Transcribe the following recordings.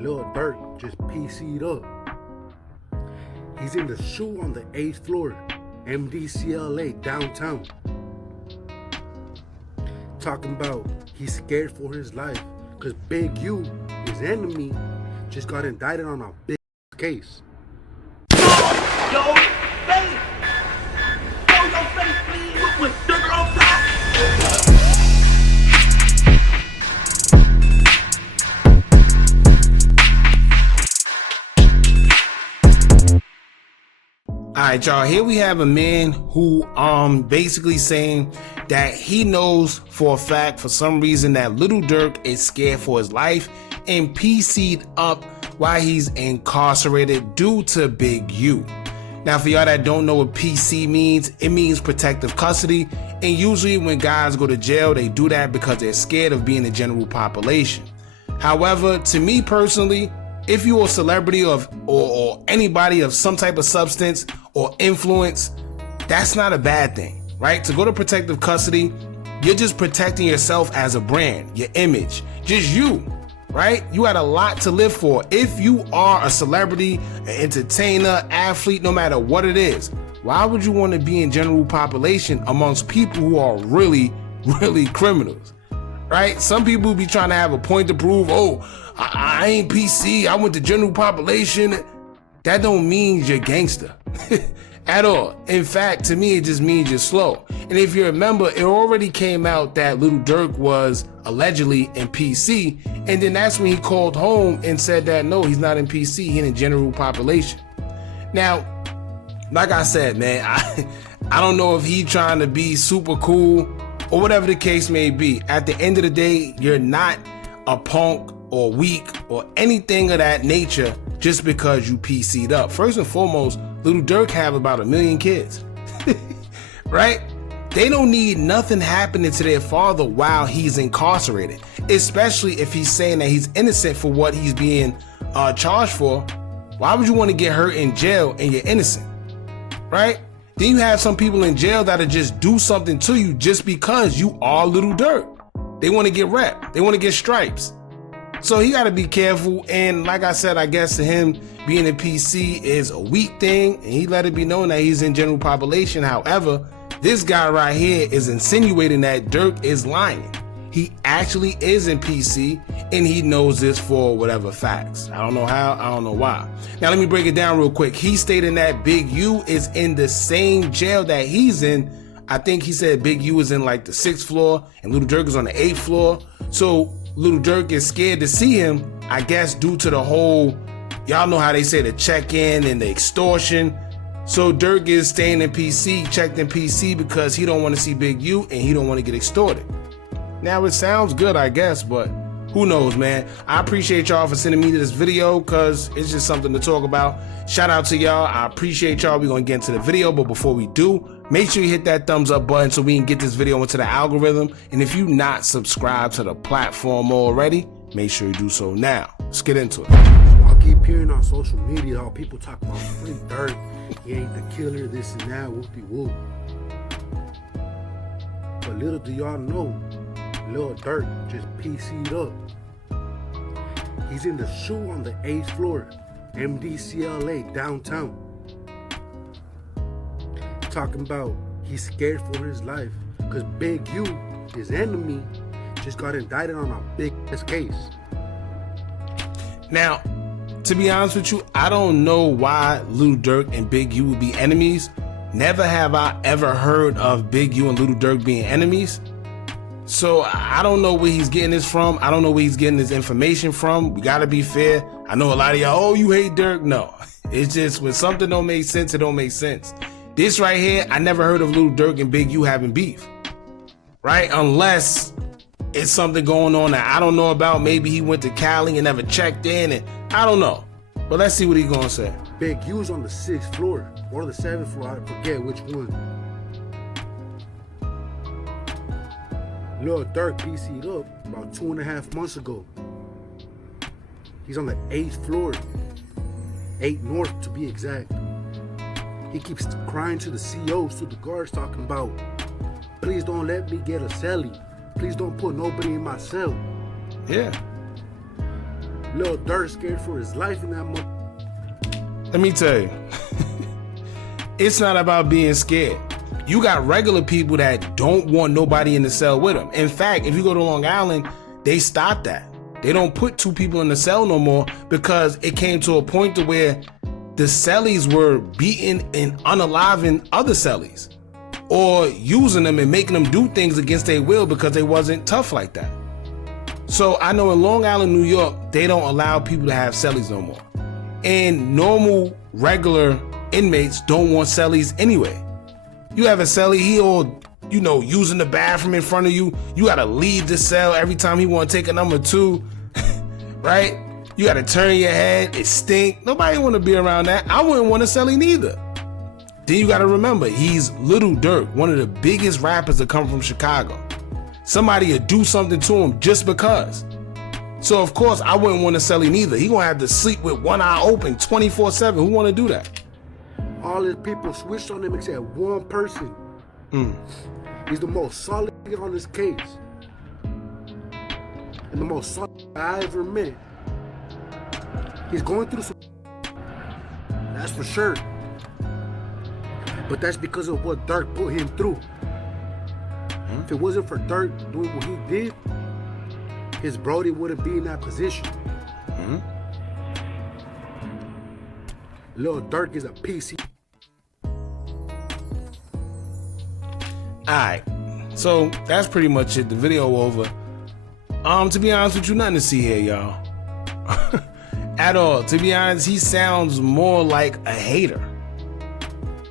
Lil Durk just PC'd up. He's in the shoe on the 8th floor, MDCLA downtown. Talking about he's scared for his life because Big U, his enemy, just got indicted on a big case. Yo, face! Yo, your face, please! With Durk on top! Alright, y'all, here we have a man who basically saying that he knows for a fact for some reason that Lil Durk is scared for his life and PC'd up while he's incarcerated due to Big U. Now, for y'all that don't know what PC means, it means protective custody, and usually when guys go to jail, they do that because they're scared of being the general population. However, to me personally, if you're a celebrity or anybody of some type of substance or influence, that's not a bad thing, right? To go to protective custody, you're just protecting yourself as a brand, your image, just you, right? You got a lot to live for. If you are a celebrity, an entertainer, athlete, no matter what it is, why would you want to be in general population amongst people who are really criminals, right? Some people be trying to have a point to prove, oh, I ain't PC, I went to general population. That don't mean you're gangster at all. In fact, to me, it just means you're slow. And if you remember, it already came out that Lil Durk was allegedly in PC, and then that's when he called home and said that no, he's not in PC, he's in general population. Now, like I said, man, I don't know if he trying to be super cool or whatever the case may be. At the end of the day, you're not a punk or weak or anything of that nature just because you PC'd up. First and foremost, Lil Durk have about 1 million kids, right? They don't need nothing happening to their father while he's incarcerated, especially if he's saying that he's innocent for what he's being charged for. Why would you want to get hurt in jail and you're innocent, right? Then you have some people in jail that'll just do something to you just because you are Lil Durk. They want to get rep, they want to get stripes. So he got to be careful, and like I said, I guess to him, being in PC is a weak thing, and he let it be known that he's in general population. However, this guy right here is insinuating that Durk is lying. He actually is in PC, and he knows this for whatever facts. I don't know how, I don't know why. Now let me break it down real quick. He's stating that Big U is in the same jail that he's in. I think he said Big U is in like the 6th floor, and Lil Durk is on the 8th floor. So Lil Durk is scared to see him, I guess, due to the whole, y'all know how they say the check-in and the extortion. So Durk is staying in PC, checked in PC because he don't want to see Big U and he don't want to get extorted. Now it sounds good, I guess, but who knows, man. I appreciate y'all for sending me this video because it's just something to talk about. Shout out to y'all. I appreciate y'all. We're going to get into the video, but before we do, make sure you hit that thumbs up button so we can get this video into the algorithm. And if you're not subscribed to the platform already, make sure you do so now. Let's get into it. I keep hearing on social media how people talk about free Durk. He ain't the killer, this and that, whoop-de-whoop. But little do y'all know, Lil Durk just PC'd up. He's in the shoe on the 8th floor, MDCLA downtown. Talking about he's scared for his life because Big U, his enemy, just got indicted on a big case. Now, to be honest with you, I don't know why Lil Durk and Big U would be enemies. Never have I ever heard of Big U and Lil Durk being enemies. So I don't know where he's getting this from. I don't know where he's getting this information from. We gotta be fair. I know a lot of y'all, oh, you hate Durk. No, it's just when something don't make sense, it don't make sense. This right here, I never heard of Lil Durk and Big U having beef, right? Unless it's something going on that I don't know about. Maybe he went to Cali and never checked in, and I don't know. But let's see what he's gonna say. Big U's on the 6th floor or the 7th floor, I forget which one. Lil Durk PC'd up about 2.5 months ago. He's on the 8th floor, 8 North to be exact. He keeps crying to the COs, to the guards, talking about, please don't let me get a cellie. Please don't put nobody in my cell. Yeah. Lil Durk scared for his life in that month. Let me tell you, it's not about being scared. You got regular people that don't want nobody in the cell with them. In fact, if you go to Long Island, they stopped that. They don't put two people in the cell no more because it came to a point to where the cellies were beating and unaliving other cellies or using them and making them do things against their will because they wasn't tough like that. So I know in Long Island, New York, they don't allow people to have cellies no more. And normal, regular inmates don't want cellies anyway. You have a cellie, he all, using the bathroom in front of you. You gotta leave the cell every time he wanna take a number 2, right? You gotta turn your head, it stink. Nobody wanna be around that. I wouldn't want a cellie neither. Then you gotta remember, he's Lil Durk, one of the biggest rappers that come from Chicago. Somebody would do something to him just because. So of course I wouldn't want a cellie neither. He gonna have to sleep with one eye open 24/7. Who wanna do that? All his people switched on him except one person. He's the most solid on this case. And the most solid I ever met. He's going through some, that's for sure. But that's because of what Durk put him through. If it wasn't for Durk doing what he did, his Brody wouldn't be in that position. Lil Durk is a PC. Alright, so that's pretty much it. The video over. To be honest with you, nothing to see here, y'all. At all. To be honest, he sounds more like a hater.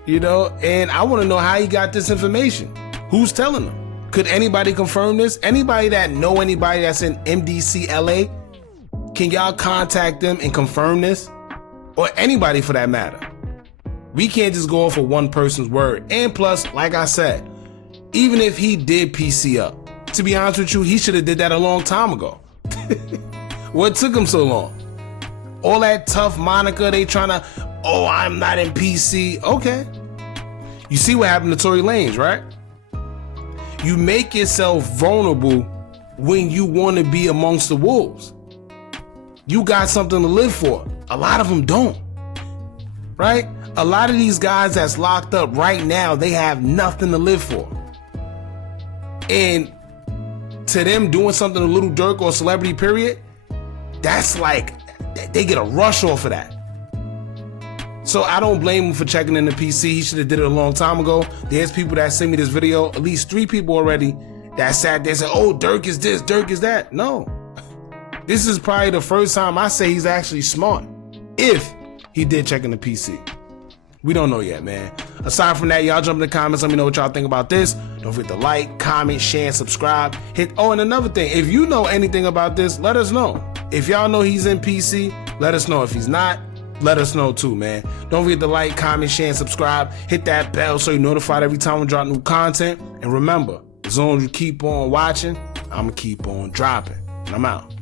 And I want to know how he got this information. Who's telling him? Could anybody confirm this? Anybody that know anybody that's in MDC LA? Can y'all contact them and confirm this? Or anybody for that matter. We can't just go off of one person's word. And plus, like I said, even if he did PC up, to be honest with you, he should have did that a long time ago. What took him so long? All that tough moniker, they trying to, I'm not in PC. Okay. You see what happened to Tory Lanez, right? You make yourself vulnerable when you want to be amongst the wolves. You got something to live for. A lot of them don't, right? A lot of these guys that's locked up right now, they have nothing to live for. And to them, doing something to Lil Durk or celebrity period, that's like, they get a rush off of that. So I don't blame him for checking in the PC. He should have did it a long time ago. There's people that sent me this video, at least 3 people already, that sat there and said, Durk is this, Durk is that. No. This is probably the first time I say he's actually smart. If he did check in the PC. We don't know yet, man. Aside from that, y'all jump in the comments. Let me know what y'all think about this. Don't forget to like, comment, share, and subscribe. And another thing, if you know anything about this, let us know. If y'all know he's in PC, let us know. If he's not, let us know too, man. Don't forget to like, comment, share, and subscribe. Hit that bell so you're notified every time we drop new content. And remember, as long as you keep on watching, I'm going to keep on dropping. And I'm out.